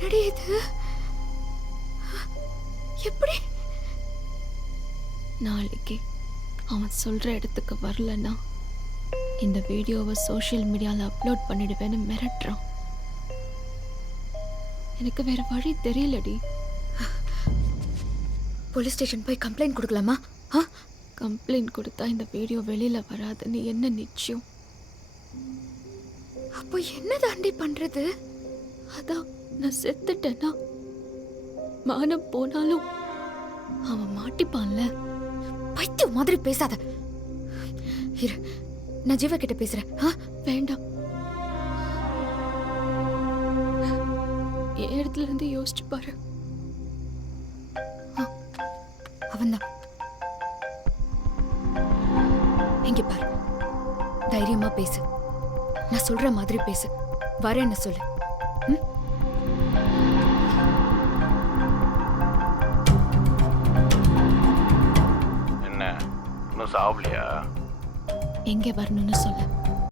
என்னடி இது? எப்படி? நாளைக்கு அவன் சொல்ற இடத்துக்கு வரலன்னா இந்த வீடியோவை சோஷியல் மீடியாவில் அப்லோட் பண்ணிடுவேன்னு மிரட்டுறான். எனக்கு வேற வழி தெரியலடி. போலீஸ் ஸ்டேஷன் போய் கம்ப்ளைண்ட் கொடுக்கலாமா? கம்ப்ளைண்ட் கொடுத்தா இந்த வீடியோ வெளியில வராதுன்னு என்ன நிச்சயம்? அப்போ என்ன தாண்டி பண்றது? அதான் நான் செத்துட்டேன்னா மானம் போனாலும் அவன் மாட்டிப்பான்ல. பைத்தியம் மாதிரி பேசாத. இரு, நான் ஜீவா கிட்ட பேசுறேன். வேண்டாம், என் இடத்துல இருந்து யோசிச்சு பாரு. அவன்தான். இங்க பாரு, தைரியமா பேசு. நான் சொல்ற மாதிரி பேசு. வரேன்னு சொல்லு. என்ன இன்னும் சாவலியா? எங்கே வரணும்னு சொல்லு.